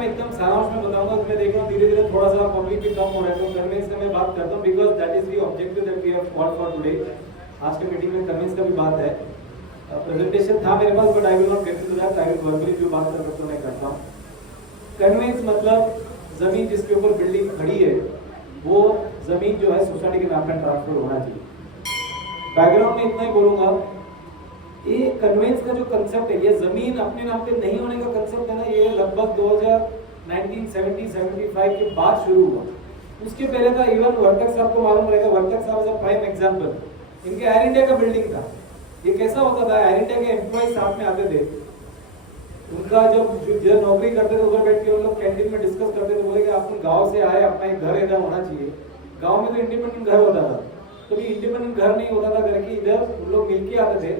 मैं एकदम सारांश में बताऊंगा कि मैं देख रहा हूँ धीरे धीरे थोड़ा सा पब्लिक भी कम हो रहा है, तो कन्वेंस का मैं बात करता हूँ because that is the objective that we have called for today. आज के मीटिंग में कन्वेंस का भी बात है। प्रेजेंटेशन था मेरे पास but I will not get to that, I will verbally जो बात कर सकता हूँ मैं करता हूँ। कन्वेंस मतलब जमीन जिसके ऊपर बिल्डिंग खड़ी है वो जमीन जो है सोसाइटी के नाम पर ट्रांसफर होना चाहिए। बैकग्राउंड में इतना ही बोलूंगा, ये कन्वेंस का जो कंसेप्ट है, ये जमीन अपने नाम पे नहीं होने का कंसेप्ट है ना, ये लगभग 1970-75 के बाद शुरू हुआ। उसके पहले था, इवन वर्तक साहब को मालूम रहेगा, वर्तक साहब इज अ प्राइम एग्जांपल। इनके एयर इंडिया का बिल्डिंग था। ये कैसा होता था, एयर इंडिया के एम्प्लॉय साथ में आते थे, उनका जो नौकरी करते थे उधर बैठ के उन लोग कैंटीन में डिस्कस करते थे, बोले कि आप गाँव से आए, अपना एक घर इधर होना चाहिए। गाँव में तो इंडिपेंडेंट घर होता था, तो इंडिपेंडेंट घर नहीं होता था घर के, इधर उन लोग मिलके आते थे,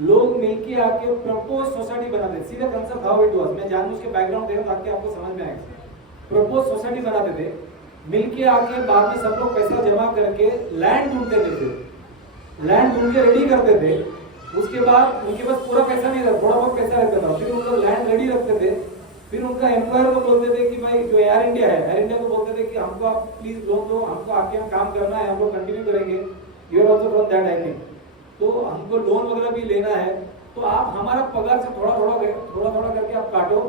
लोग मिलके आके प्रपोज सोसाइटी बनाते। सीधा कंसेप्ट हाउ इट वाज, मैं जानबूझ के बैकग्राउंड दे रहा हूं ताकि आपको समझ में आए। प्रपोज सोसाइटी बनाते थे, मिलके आके बाद में सब लोग पैसा जमा करके लैंड ढूंढते थे, लैंड ढूंढ के रेडी करते थे। उसके बाद उनके पास पूरा पैसा नहीं रहता, थोड़ा बहुत पैसा रहता था, फिर उनका लैंड रेडी रखते थे। फिर उनका एम्प्लॉयर को बोलते थे कि भाई जो एयर इंडिया है, एयर इंडिया को बोलते थे कि हमको आप प्लीज लोन दो, हमको आके हम काम करना है, हम लोग कंटिन्यू करेंगे, you are also from that I think, तो हमको लोन वगैरह भी लेना है, तो आप हमारा पगार से थोड़ा थोड़ा करके आप काटो,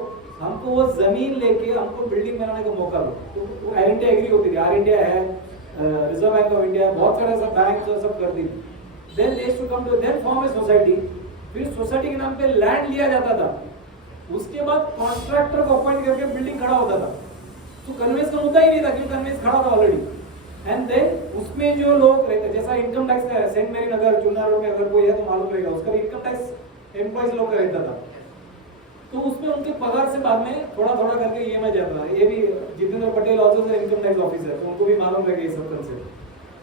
हमको वो जमीन लेके हमको बिल्डिंग बनाने का मौका दो। तो एयर इंडिया एग्री होती थी, एयर इंडिया है, रिजर्व बैंक ऑफ इंडिया, बहुत सारे सब बैंक सब करती थी। Then they to come to then form a society. फिर सोसाइटी के नाम पे लैंड लिया जाता था, उसके बाद कॉन्ट्रैक्टर को अपॉइंट करके बिल्डिंग खड़ा होता था। तो कन्वेंस का मुद्दा ही नहीं था क्योंकि कन्वेंस खड़ा था ऑलरेडी। एंड देन उसमें जो लोग रहते, जैसा इनकम टैक्स का है, सेंट मेरी नगर चुनार रोड में अगर कोई है तो मालूम रहेगा, उसका इनकम टैक्स एम्प्लॉइज लोग का रहता था। तो उसमें उनके पगार से बाद में थोड़ा थोड़ा करके ईएमआई जाता था। ये भी Jitendra Patel also income tax officer, तो उनको भी मालूम रहेगा ये सब कंसेप्ट।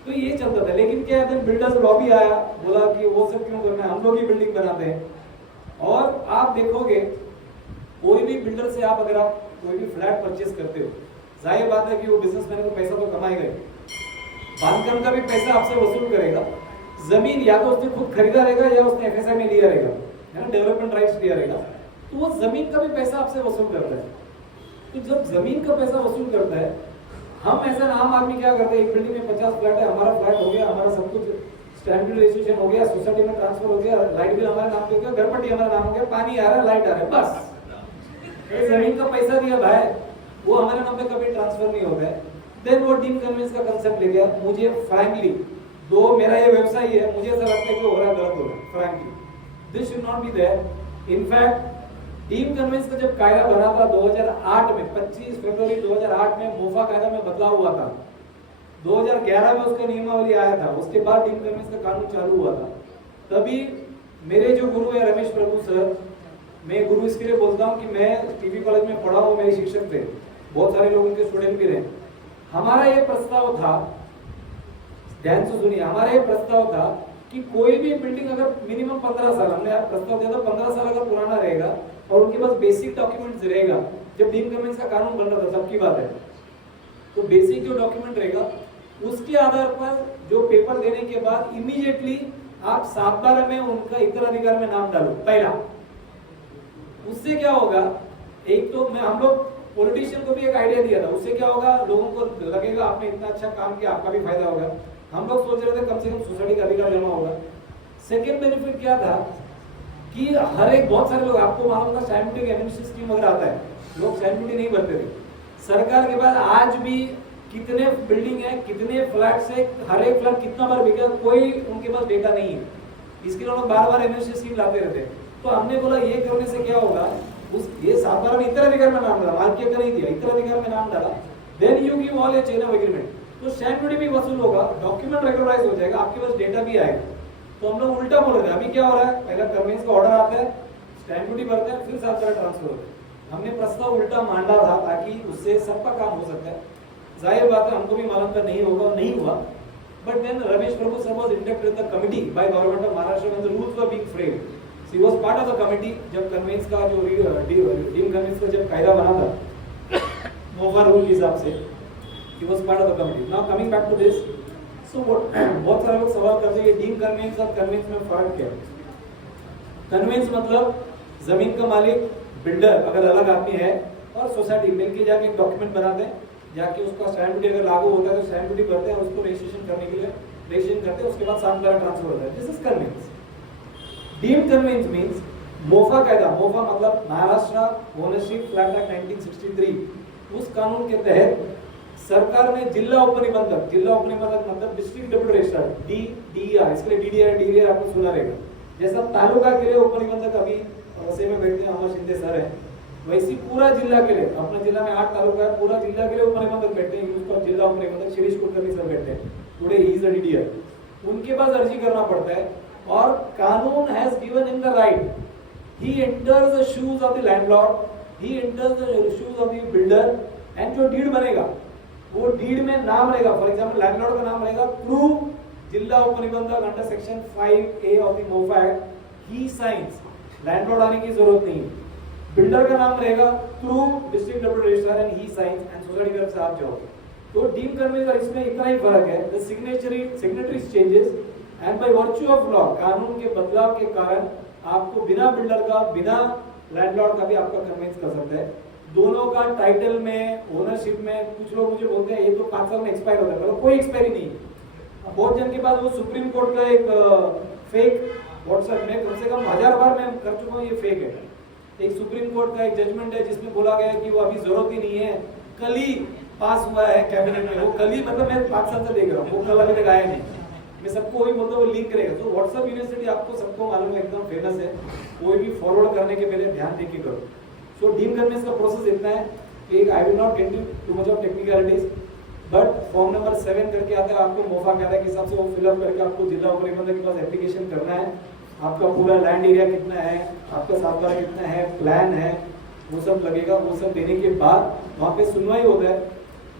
तो ये चलता था। लेकिन क्या है, बिल्डर्स लॉबी आया, बोला कि वो सब क्यों करना है, हम लोग ही बिल्डिंग बनाते हैं। और आप देखोगे कोई भी बिल्डर से आप अगर आप कोई भी फ्लैट परचेस करते हो, जाहिर बात है कि वो बिजनेसमैन को पैसा तो कमाएगा ही, बांधकाम का भी पैसा आपसे वसूल करेगा। जमीन या तो उसने खुद खरीदा रहेगा या उसने एफएसआई में लिया रहेगा, है ना, डेवलपमेंट राइट्स लिया रहेगा, तो वो जमीन का भी पैसा आपसे वसूल करता है। तो जब जमीन का पैसा वसूल करता है, हम ऐसा आम आदमी क्या करते हैं, एक बिल्डिंग में 50 फ्लैट है, हमारा फ्लैट हो गया, हमारा सब कुछ स्टैंप रजिस्ट्रेशन हो गया, सोसाइटी में ट्रांसफर हो गया, लाइट बिल हमारे नाम पे हो गया, घर पट्टी हमारा नाम हो गया, पानी आ रहा है, लाइट आ रहा है, बस। जमीन का पैसा दिया भाई, वो हमारे नाम पे कभी ट्रांसफर नहीं होता है। देन वो डीम कन्वेंस का कंसेप्ट ले गया। मुझे फ्रैंकली दो मेरा ये व्यवसाय है, मुझे ऐसा लगता है जो हो रहा है गलत हो रहा है, frankly this should not be there. In fact deem conveyance का जब कायदा बना था 2008 में, 25 फरवरी 2008 में मोफा कायदा में बदलाव हुआ था, 2011 में उसका नियमावली आया था, उसके बाद डीम कन्वेंस का कानून चालू हुआ था। तभी मेरे जो गुरु है रमेश प्रभु सर, मैं गुरु इसके लिए बोलता हूँ कि मैं टीबी कॉलेज में पढ़ा हूँ, मेरे शिक्षक थे, बहुत सारे लोग उनके स्टूडेंट भी रहे। हमारा ये प्रस्ताव था, ध्यान से सुनिए, हमारा ये प्रस्ताव था कि कोई भी बिल्डिंग अगर मिनिमम 15 साल, हमने प्रस्ताव दिया था 15 साल अगर पुराना रहेगा और उनके पास बेसिक डॉक्यूमेंट्स रहेगा, जब डीम कन्वेंस का कानून बन रहा था सबकी बात है, तो बेसिक जो डॉक्यूमेंट रहेगा उसके आधार पर जो पेपर देने के बाद इमीडिएटली आप 7/12 में उनका उत्तराधिकार में नाम डालो पहला। उससे क्या होगा, एक तो मैं हम लोग पॉलिटिशियन को भी एक आइडिया दिया था, उससे क्या होगा, लोगों को लगेगा आपने इतना अच्छा काम किया, आपका भी फायदा होगा। हम लोग सोच रहे थे कम से कम सोसाइटी का अधिकार जमा होगा। सेकेंड बेनिफिट क्या था कि हर एक, बहुत सारे लोग, आपको मालूम था स्टैम्प ड्यूटी एमएनसी स्कीम वगैरह आता है, लोग स्टैम्प ड्यूटी नहीं भरते थे। सरकार के पास आज भी कितने बिल्डिंग है, कितने फ्लैट्स है, हर एक फ्लैट कितना बार बिका, कोई उनके पास डेटा नहीं है। इसके लिए लोग बार बार एमएनसी स्कीम लाते रहते हैं। तो हमने बोला ये करने से क्या होगा, उस ये 7/12 में उत्तराधिकार में नाम डाला, मालकियत का नहीं दिया, उत्तराधिकार में नाम डाला, then you give all a chain of agreement, तो स्टैम्प ड्यूटी भी वसूल होगा, डॉक्यूमेंट रेगुलराइज हो जाएगा, आपके पास डेटा भी आएगा। तो हम लोग उल्टा बोल रहे थे, अभी क्या हो रहा है, पहला कन्वेंस का ऑर्डर आता है, स्टैम्प ड्यूटी भरते हैं, फिर 7/12 ट्रांसफर होता है। हमने प्रस्ताव उल्टा मांडा था ताकि उससे सबका काम हो सकता है। जाहिर बात है हमको भी मालूम था नहीं होगा, नहीं हुआ, but then Ramesh Prabhu sir was inducted in the committee by government of Maharashtra when the rules were being framed. He was part of the committee जब कन्वेंस का जो डीम कन्वेंस का जब कायदा बना था मोफा रूल के हिसाब से, he was part of the committee. Now coming back to this, so बहुत सारे लोग सवाल करते हैं डीम कन्वेंस और कन्वेंस में फर्क क्या है। कन्वेंस मतलब जमीन का मालिक बिल्डर अगर अलग आदमी है और सोसाइटी मिलके जाके एक डॉक्यूमेंट बनाते हैं, जाके उसका स्टैम्प ड्यूटी अगर लागू होता है तो स्टैम्प ड्यूटी भरते हैं और उसको रजिस्ट्रेशन करने के लिए रजिस्ट्रेशन करते हैं, उसके बाद सामने ट्रांसफर होता है। This is conveyance. Deemed conveyance means MOFA कायदा, मोफा मतलब महाराष्ट्र ओनरशिप फ्लैट एक्ट 1963, उस कानून के तहत सरकार ने जिला उपनिबंधक मतलब डिस्ट्रिक्ट डेप्यूटी रजिस्ट्रार डीडीआर, इसके लिए डीडीआर आपको सुना रहेगा। जैसा तालुका के लिए उपनिबंधक अभी वैसे में बैठते हैं अमर शिंदे सर है, वैसी पूरा जिला के लिए, अपने जिला में 8 तालुका है, पूरा जिला के लिए उपनिबंधक बैठते हैं, उसका जिला उपनिबंधक शिरीष कुलकर्णी सर बैठते हैं, today he is a DDR. उनके पास अर्जी करना पड़ता है और कानून has given in the right, he enters the shoes of the landlord, he enters the shoes of the builder, and जो डीड बनेगा वो डीड में नाम रहेगा, फॉर एग्जांपल लैंडलॉर्ड का नाम रहेगा थ्रू जिला उपनिबंधक under section 5A of the MOFA act, he signs, landlord आने की जरूरत नहीं है। बिल्डर का नाम रहेगा through district deputy registrar and he signs, and society की तरफ से आप जाओगे। तो डीम कन्वेंस और इसमें इतना ही फर्क है, the signatory changes and by virtue of law, कानून के बदलाव के कारण आपको बिना बिल्डर का, बिना लैंडलॉर्ड का भी आपका कन्वेंस कर सकते हैं। दोनों का टाइटल में, ओनरशिप में, कुछ लोग मुझे बोलते हैं ये तो 5 साल में एक्सपायर होता है, मतलब कोई एक्सपायरी नहीं है। बहुत जन के पास वो सुप्रीम कोर्ट का एक फेक व्हाट्सएप में कम से कम 1000 बार मैं कर चुका हूँ, ये फेक है। एक सुप्रीम कोर्ट का एक जजमेंट है जिसमें बोला गया है कि वो अभी जरूरत ही नहीं है, कल ही पास हुआ है कैबिनेट में, वो कल ही मतलब मैं 5 साल से देख रहा हूँ, वो कल अभी तक आया नहीं। मैं सबको वही बोलता हूँ वो लिंक करेगा। तो व्हाट्सएप यूनिवर्सिटी आपको सबको मालूम है एकदम फेमस है, कोई भी फॉरवर्ड करने के पहले ध्यान दे के करो। सो डीम कन्वेंस का प्रोसेस इतना है कि आई will not get too much of technicalities, but form number 7 करके आता है, आपको मोफा कायदा के हिसाब से वो फिलअप करके आपको जिला उपनिबंधक के पास एप्लीकेशन करना है। आपका पूरा लैंड एरिया कितना है, आपका सातबारा कितना है, प्लान है, वो सब लगेगा। वो सब देने के बाद वहाँ पे सुनवाई होता है,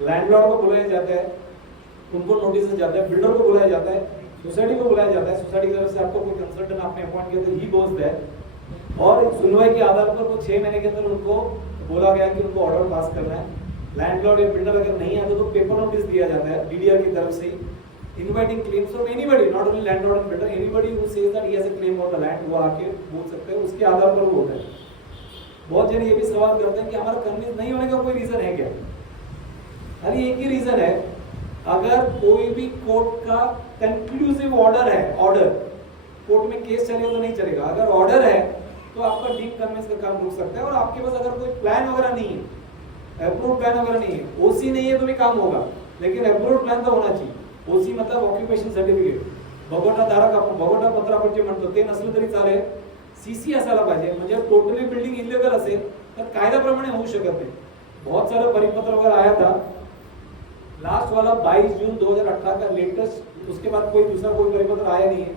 लैंडलॉर्ड को बुलाया जाता है, उनको नोटिस जाता है, बिल्डर को बुलाया जाता है, सोसाइटी को बुलाया जाता है। सोसाइटी की तरफ से आपको कोई कंसल्टेंट आपने अपॉइंट किया तो ही बोझ है, और सुनवाई के आधार पर वो 6 महीने के अंदर उनको बोला गया कि उनको ऑर्डर पास करना है। लैंडलॉर्ड या बिल्डर अगर नहीं आता तो पेपर नोटिस दिया जाता है डीडीआर की तरफ से, inviting claims of anybody, not only landlord and builder, anybody who says that he has a claim on the land, वो आके बोल सकते हैं, उसके आधार पर वो होता है। बहुत जन ये भी सवाल करते हैं कि हमारा कन्विंस नहीं होने का कोई रीजन है क्या? अरे एक ही रीजन है, अगर कोई भी कोर्ट का कंक्लूसिव ऑर्डर है, ऑर्डर कोर्ट में केस चलेगा तो नहीं चलेगा, अगर ऑर्डर है तो आपका डीम कन्वेंस का काम रुक सकता है। और आपके पास अगर कोई प्लान वगैरह नहीं है, अप्रूव प्लान वगैरह नहीं है, ओसी नहीं है तो भी काम होगा, लेकिन अप्रूव प्लान तो होना चाहिए। ओसी मतलब ऑक्युपेशन सर्टिफिकेट, बगोटा धारक, आपण बगोटा पत्रावर जे म्हणतो ते नसलं तरी चालेल, सीसी असायला पाहिजे, म्हणजे टोटली बिल्डिंग इलिगल असेल तर कायद्याप्रमाणे होऊ शकत नाही। बहुत सारा परिपत्र वगैरह आया था, लास्ट वाला 22 जून 2018 का लेटेस्ट, उसके बाद कोई दूसरा कोई परिपत्र आया नहीं है,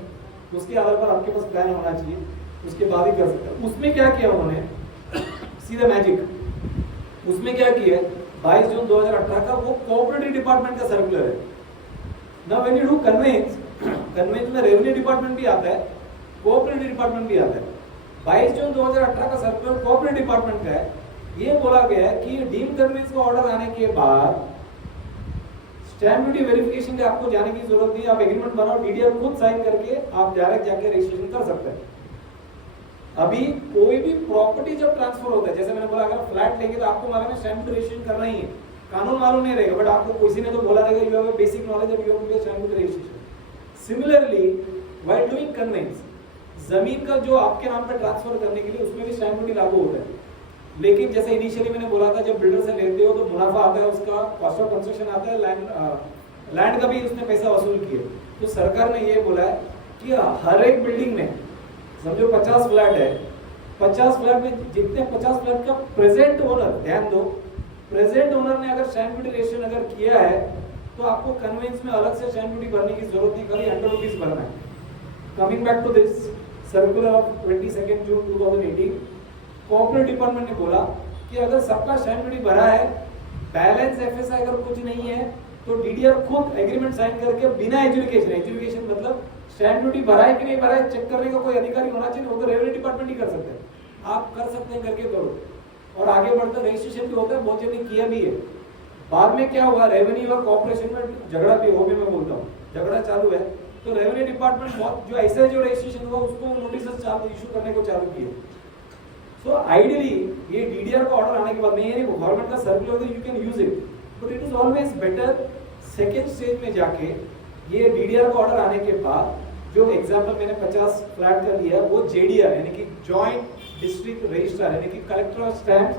उसके आधार पर आपके पास प्लान होना चाहिए, उसके बाद ही कर सकते हैं। उसमें क्या किया उन्होंने, सीधा मैजिक, उसमें क्या किया 22 जून 2018 का वो कोऑपरेटिव डिपार्टमेंट का सर्कुलर है। Now when you do conveyance, conveyance में रेवेन्यू डिपार्टमेंट भी आता है, कोऑपरेटिव डिपार्टमेंट भी आता है। 22 जून 2018 का सर्कुलर कोऑपरेटिव डिपार्टमेंट का है। ये बोला गया है कि डीम कन्वेंस का ऑर्डर आने के बाद स्टैम्प ड्यूटी वेरिफिकेशन के आपको जाने की जरूरत नहीं, आप एग्रीमेंट बनाओ, डीडीआर खुद साइन करके आप डायरेक्ट जाके रजिस्ट्रेशन कर सकते हैं। अभी कोई भी प्रॉपर्टी जब ट्रांसफर होता है, जैसे मैंने बोला अगर फ्लैट लेंगे तो आपको मालूम है स्टैम्प रजिस्ट्रेशन करना ही है, कानून मालूम नहीं रहेगा, बट आपको किसी ने तो बोला रहेगा you have a basic knowledge that you have to do stamp registration. Similarly while doing conveyance, जमीन का जो आपके नाम पर ट्रांसफर करने के लिए उसमें भी स्टैम्प ड्यूटी लागू होता है। लेकिन जैसे इनिशियली मैंने बोला था, जब बिल्डर से लेते हो तो मुनाफा आता है, उसका कॉस्ट ऑफ कंस्ट्रक्शन आता है, लैंड का भी उसने पैसा वसूल किया। तो सरकार ने ये बोला है कि हर एक बिल्डिंग में समझो 50 फ्लैट है, 50 फ्लैट में जितने 50 फ्लैट का प्रेजेंट ओनर, ध्यान दो, प्रेजेंट ओनर ने अगर स्टैम्प ड्यूटी रजिस्ट्रेशन अगर किया है तो आपको कन्वेंस में अलग से स्टैम्प ड्यूटी भरने की जरूरत नहीं, खाली 100 रुपीस भरना है। Coming back to this circular of 22 June 2018, cooperative department ने बोला कि अगर सबका स्टैम्प ड्यूटी भरा है, बैलेंस एफएसआई अगर कुछ नहीं है तो डीडीआर खुद एग्रीमेंट साइन करके बिना एजुकेशन, एजुकेशन मतलब स्टैम्प ड्यूटी भरा है कि नहीं भरा है चेक करने का कोई अधिकारी होना चाहिए, वो तो रेवेन्यू डिपार्टमेंट ही कर सकते हैं। आप कर सकते हैं, करके करो, और आगे बढ़कर रजिस्ट्रेशन भी होता है, बहुत जन ने किया भी है। बाद में क्या हुआ, रेवेन्यू और कॉर्पोरेशन में झगड़ा भी हो, भी मैं बोलता हूँ झगड़ा चालू है, तो रेवेन्यू डिपार्टमेंट बहुत जो ऐसा जो रजिस्ट्रेशन हुआ उसको नोटिस चालू इशू करने को चालू किए। सो आइडियली ये डीडीआर का ऑर्डर आने के बाद, मैं ये नहीं गवर्नमेंट का circular you can use it, but it is always better second stage में जाके ये डीडीआर का ऑर्डर आने के बाद, जो एग्जाम्पल मैंने 50 फ्लैट का लिया, वो जेडीआर यानी कि जॉइंट डिस्ट्रिक्ट रजिस्ट्रार यानी कि collector of stamps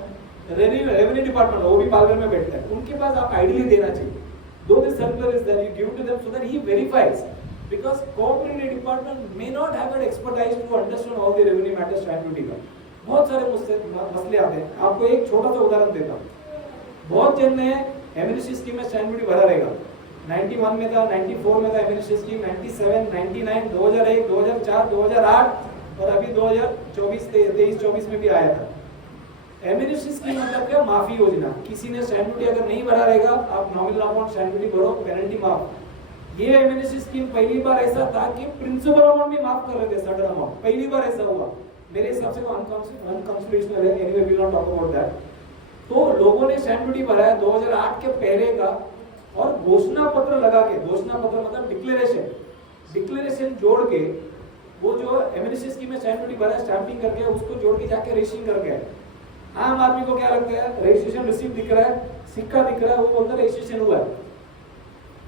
revenue department, वो भी पालघर में बैठता है, उनके पास आप आइडियली देना चाहिए. Though this circular is there, you give to them so that he verifies, because cooperative department may not have an expertise to understand all the revenue matters stamp duty का. बहुत सारे मसले आते हैं. आपको एक छोटा सा उदाहरण देता हूँ. बहुत जन ने एमएनसी स्कीम में स्टैम्प ड्यूटी भरा रहेगा. 91 में था, 94 में था एमएनसी स्कीम, 97, 99, 2001, 2004, 2008 और अभी 2023-24 में भी आया था. एमएनसी स्कीम मतलब क्या? माफी योजना. किसी ने स्टैम्प ड्यूटी अगर नहीं भरा रहेगा, आप नॉमिनल अमाउंट स्टैम्प ड्यूटी भरो, पेनल्टी माफ. ये एमएनसी स्कीम पहली बार ऐसा था कि प्रिंसिपल अमाउंट भी माफ कर रहे थे, सडन अमाउंट. पहली बार ऐसा हुआ. मेरे हिसाब से वो अनकॉन्स्टिट्यूशनल है. Anyway we will not talk about that. तो लोगों ने स्टैम्प ड्यूटी भराया 2008 के पहले का, और घोषणा पत्र लगा के, घोषणा पत्र मतलब डिक्लेरेशन जोड़ के, वो जो एमएनसी स्कीम में स्टैम्प ड्यूटी भरा, स्टैंपिंग करके उसको जोड़ के जाके रजिस्ट्रेशन करके आए. आम आदमी को क्या लगता है? रजिस्ट्रेशन रिसीप्ट दिख रहा है, सिक्का दिख रहा है, वो बोलता है रजिस्ट्रेशन हुआ है.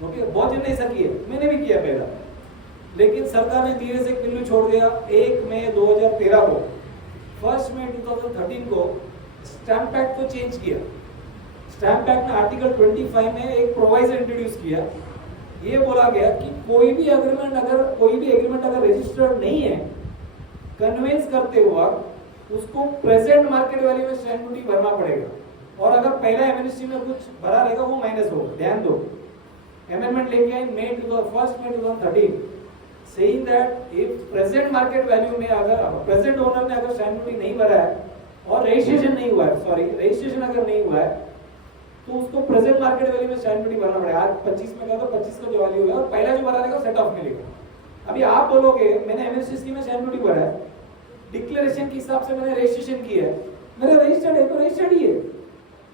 ओके, बहुत जन ने ऐसा किया, मैंने भी किया पहला. लेकिन सरकार ने धीरे से पिल्लू छोड़ दिया. 1 मई 2013 को, 1 मई 2013 को स्टैम्प एक्ट को चेंज किया. स्टैम्प एक्ट में आर्टिकल 25 में एक प्रोवाइजर इंट्रोड्यूस किया. ये बोला गया कि कोई भी एग्रीमेंट अगर रजिस्टर्ड नहीं है, कन्वेंस करते हुआ उसको प्रेजेंट मार्केट वैल्यू में स्टैम्प ड्यूटी भरना पड़ेगा. और अगर पहला एमएनसी में कुछ भरा रहेगा वो माइनस होगा. ध्यान दो, अमेंडमेंट लेके आए 1 मई 2013 saying that if present market value में अगर प्रेजेंट ओनर ने अगर स्टैम्प ड्यूटी नहीं भरा है और रजिस्ट्रेशन नहीं हुआ है, रजिस्ट्रेशन अगर नहीं हुआ है, तो उसको प्रेजेंट मार्केट वैल्यू में स्टैम्प ड्यूटी भरना पड़ेगा. आज 25 में का तो 25 का जो वैल्यू है, और पहला जो भरा रहेगा सेट ऑफ मिलेगा. अभी आप बोलोगे मैंने एमएनसी स्कीम में स्टैम्प ड्यूटी भरा है, डिक्लेरेशन के हिसाब से मैंने रजिस्ट्रेशन किया है, मेरा रजिस्टर्ड है तो रजिस्टर्ड ही है.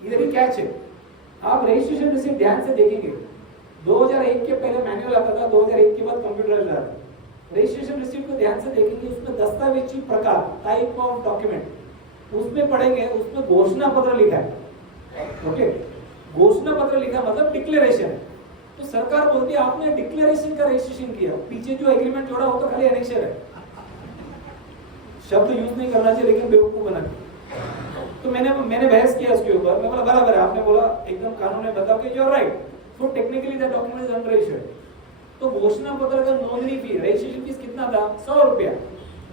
इधर ही कैच है. आप रजिस्ट्रेशन रिसीप्ट ध्यान से देखेंगे. 2001 के पहले मैनुअल आता था, 2001 के बाद कंप्यूटराइज्ड आता है. रजिस्ट्रेशन रिसीप्ट को ध्यान से देखेंगे, उसमें दस्तावेजी प्रकार, टाइप ऑफ डॉक्यूमेंट, उसमें पढ़ेंगे, उसमें घोषणा पत्र लिखा है. ओके, घोषणा पत्र लिखा मतलब डिक्लेरेशन है. तो सरकार बोलती है आपने डिक्लेरेशन का रजिस्ट्रेशन किया, पीछे जो एग्रीमेंट जोड़ा हो तो खाली एनेक्सर है. शब्द यूज नहीं करना चाहिए, लेकिन बेवकूफ बना. तो मैंने बहस किया उसके ऊपर. मैं बोला बराबर है, आपने बोला एकदम कानून है, बताओ कि you are right. So technically the document is unregistered. तो घोषणा पत्र का नॉमिनी फी, रजिस्ट्रेशन फीस कितना था? 100 रुपया.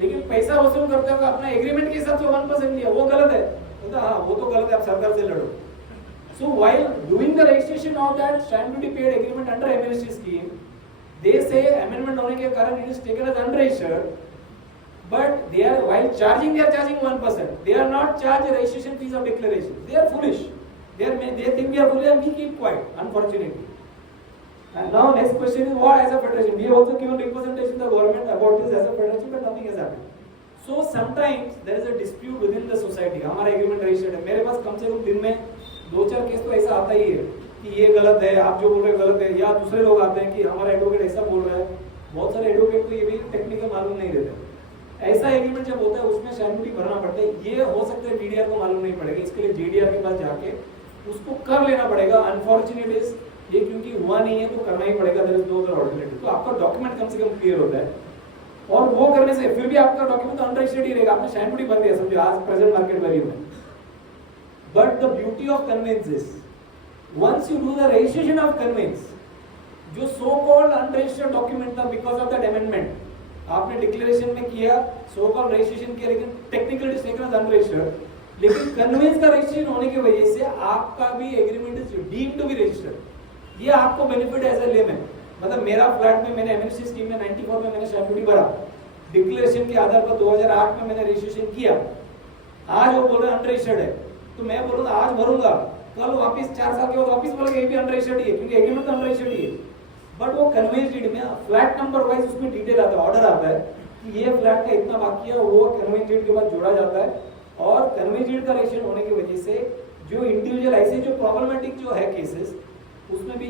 लेकिन पैसा वसूल करते हुए अपना एग्रीमेंट के हिसाब से 1% लिया, वो गलत है. तो हाँ, वो तो गलत है, आप सरकार से लड़ो. So while doing the registration of that stamp duty paid agreement under MNC scheme, they say amendment होने के कारण it is taken as unregistered, but they are while charging 1%. They are not charge registration fees of declaration. They are foolish. They think we are foolish and we keep quiet, unfortunately. And now next question is what as a federation? We have also given representation to the government about this as a federation, but nothing has happened. So sometimes there is a dispute within the society. हमारा agreement registered है, मेरे पास कम से कम दिन में 2-4 case तो ऐसा आता ही है कि ये गलत है, आप जो बोल रहे हैं गलत है, या दूसरे लोग आते हैं कि हमारा एडवोकेट ऐसा बोल रहा है. बहुत सारे एडवोकेट को ये भी टेक्निकल मालूम नहीं रहता. ऐसा एग्रीमेंट जब होता है उसमें स्टैम्प ड्यूटी भरना पड़ता है. ये हो सकता है डीडीआर को मालूम नहीं पड़ेगा, इसके लिए जीडीआर के पास जाके उसको कर लेना पड़ेगा. अनफॉर्चुनेट इज ये क्योंकि हुआ नहीं है तो करना ही पड़ेगा. There is no other alternative. तो आपका डॉक्यूमेंट कम से कम क्लियर होता है, और वो करने से फिर भी आपका डॉक्यूमेंट अनरजिस्टर्ड ही रहेगा. आपने स्टैम्प ड्यूटी भर दिया समझो आज प्रेजेंट मार्केट वैल्यू में. But the beauty of conveyance is once you do the registration of conveyance, जो सो कॉल्ड अनरजिस्टर्ड डॉक्यूमेंट था बिकॉज ऑफ दैट अमेंडमेंट, आपने डिक्लेरेशन में किया, सो कॉल्ड रजिस्ट्रेशन किया, लेकिन टेक्निकल डिस्टेंस अनरजिस्टर्ड. लेकिन conveyance का रजिस्ट्रेशन होने की वजह से आपका भी agreement is deemed to be registered. ये आपको बेनिफिट एज ए लेमैन. मतलब मेरा फ्लैट में मैंने एमएनसी स्कीम में 94 में मैंने स्टैम्प ड्यूटी भरा, डिक्लेरेशन के आधार पर 2008 में मैंने रजिस्ट्रेशन किया. आज वो बोल रहे हैं अनरजिस्टर्ड है, तो मैं बोलूंगा आज भरूंगा, कल वापस 4 साल के बाद वापस बोलेंगे ये भी अनरजिस्टर्ड ही है क्योंकि एग्रीमेंट तो अनरजिस्टर्ड ही है. बट वो कन्वेंस डीड में फ्लैट नंबर वाइज उसमें डिटेल आता है, ऑर्डर आता है कि ये फ्लैट का इतना बाकी है, वो कन्वेंस डीड के बाद जोड़ा जाता है. और कन्वेंस डीड का रजिस्ट्रेशन होने की वजह से जो इंडिविजुअल ऐसे जो प्रॉब्लमेटिक जो है केसेस उसमें भी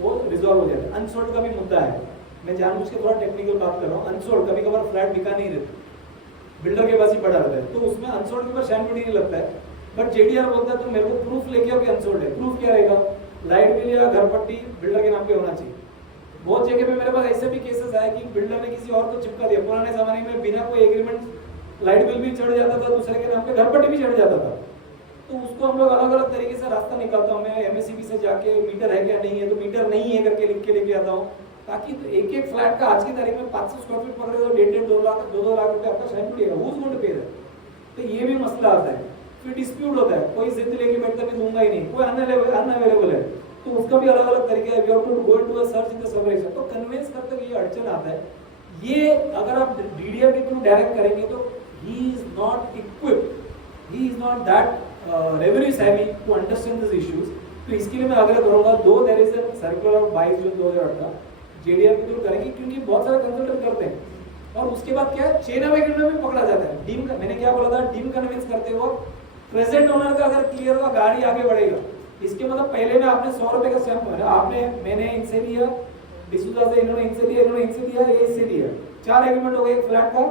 वो रिजॉल्व हो जाता है. अनसोल्ड का भी मुद्दा है, मैं जानबूझ के थोड़ा टेक्निकल बात कर रहा हूँ. अनसोल्ड कभी कभार फ्लैट बिका नहीं रहता, बिल्डर के पास ही पड़ा रहता है, तो उसमें अनसोल्ड के ऊपर स्टैंप ड्यूटी नहीं लगता है। बट जेडीआर बोलता है तो मेरे को प्रूफ लेके आओ कि अनसोल्ड है। प्रूफ क्या रहेगा? लाइट बिल या घर पट्टी बिल्डर के नाम पे होना चाहिए। बहुत जगह पे मेरे पास ऐसे भी केसेस आए कि बिल्डर ने किसी और को चिपका दिया। पुराने जमाने में बिना कोई एग्रीमेंट लाइट बिल भी चढ़ जाता था, दूसरे के नाम पे घर पट्टी भी चढ़ जाता था। तो उसको हम लोग अलग अलग तरीके से रास्ता निकालता हूँ। मैं एमएससीबी से जाके मीटर है क्या नहीं है, तो मीटर नहीं है करके लिख के लेके आता हूँ, ताकि एक एक फ्लैट का आज की तारीख में 500 स्क्वायर फीट पकड़े तो 1.5-2 लाख 2-2 लाख रुपए आपका स्टैंप ड्यूटी है। हुज गोइंग टू पे दैट? तो ये भी मसला आता है। फिर डिस्प्यूट होता है, कोई जिद लेके बैठता मैं दूंगा ही नहीं, कोई अनअवेलेबल है, तो उसका भी अलग अलग तरीके है। We have to go to a search in the सबरेशन। तो कन्विंस करते हुए ये अड़चन आता है। ये अगर आप डीडीआर के थ्रू डायरेक्ट करेंगे तो he is not equipped, he is not that revenue savvy to understand this issues. तो इसके लिए मैं आग्रह करूंगा, though there is a circular of 22 June 2018 JDR के थ्रू करेंगे, क्योंकि बहुत सारे कंसल्टेंट करते हैं और उसके बाद क्या है, चेन ऑफ एग्रीमेंट में पकड़ा जाता है। डीम, मैंने क्या बोला था, डीम कन्विंस करते हो प्रेजेंट ओनर का अगर क्लियर होगा गाड़ी आगे बढ़ेगा। इसके मतलब पहले में आपने 100 रुपए का स्टैंप मारा, आपने मैंने इनसे लिया, डिसूजा से इन्होंने इनसे लिया, इन्होंने इनसे लिया, ये इससे लिया, 4 एग्रीमेंट हो गए एक फ्लैट का।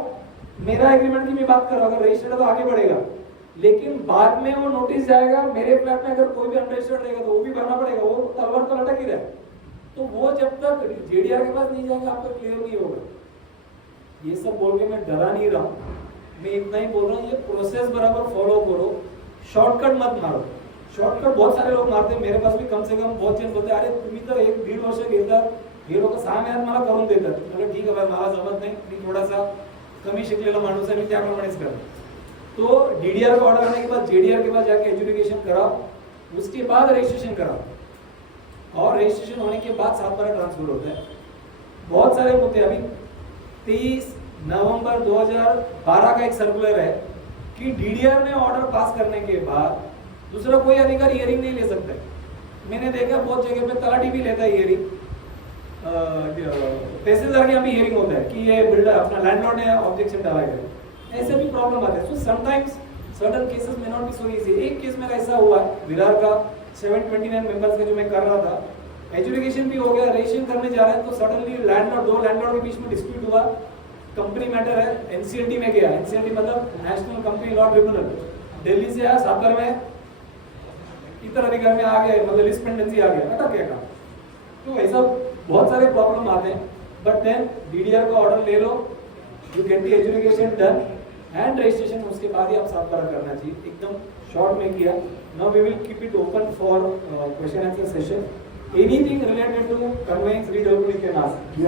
मेरा एग्रीमेंट की मैं बात कर रहा हूं, अगर रजिस्टर्ड है तो आगे बढ़ेगा, लेकिन बाद में वो नोटिस जाएगा मेरे फ्लैट में अगर कोई भी अनरजिस्टर्ड रहेगा तो वो भी भरना पड़ेगा, वो तलवार तो लटक ही रहा है। तो वो जब तक जेडीआर के पास नहीं जाएगा आपका क्लियर नहीं होगा। ये सब बोल के मैं डरा नहीं रहा हूं, मैं इतना ही बोल रहा हूँ, ये प्रोसेस बराबर फॉलो करो, शॉर्टकट मत मारो। शॉर्टकट बहुत सारे लोग मारते हैं, मेरे पास भी कम से कम बहुत जन बोलते, अरे तुम्ही तर 1-1.5 वर्ष घेतात, हे लोक 6 महिन्यात मला करून देतात। म्हणजे ठीक आहे बाबा, मला जमत नाही, मी थोडासा कमी शिकलेला माणूस आहे, मी त्याप्रमाणेच करतो। तो डीडीआर का ऑर्डर आने के बाद जेडीआर के पास जाके एजुकेशन कराओ, उसके बाद रजिस्ट्रेशन कराओ, और रजिस्ट्रेशन होने के बाद 7/12 ट्रांसफर होता है। बहुत सारे मुद्दे, अभी 23 नवंबर 2012 का एक सर्कुलर है कि डीडीआर में ऑर्डर पास करने के बाद दूसरा कोई अधिकारी हियरिंग नहीं ले सकता है। मैंने देखा बहुत जगह पे तलाटी भी लेता है हियरिंग, तहसीलदार के यहाँ भी हियरिंग होता है कि ये बिल्डर अपना लैंडलॉर्ड ने ऑब्जेक्शन डाला है। ऐसे भी प्रॉब्लम आते हैं। सो समटाइम्स सर्टेन केसेस में नॉट बी सो इजी। एक केस मेरा ऐसा हुआ विरार का 729 मेंबर्स का जो मैं कर रहा था, एजुकेशन भी हो गया, रजिस्ट्रेशन करने जा रहे हैं तो सडनली लैंडलॉर्ड, 2 लैंडलॉर्ड के बीच में डिस्प्यूट हुआ, कंपनी मैटर है, एनसीएलटी में गया, एनसीएलटी मतलब national company law tribunal, Delhi से आया, 7 में इतर अधिकार में आ गया, मतलब लिस्पेंडेंसी आ गया, अटक गया काम। तो ऐसा बहुत सारे प्रॉब्लम आते हैं, बट देन डीडीआर का ऑर्डर ले लो, you get the education done and registration, उसके बाद ही आप 7/12 करना चाहिए। एकदम शॉर्ट में किया। Now we will keep it open for question answer session. Anything related to conveyance redevelopment can ask.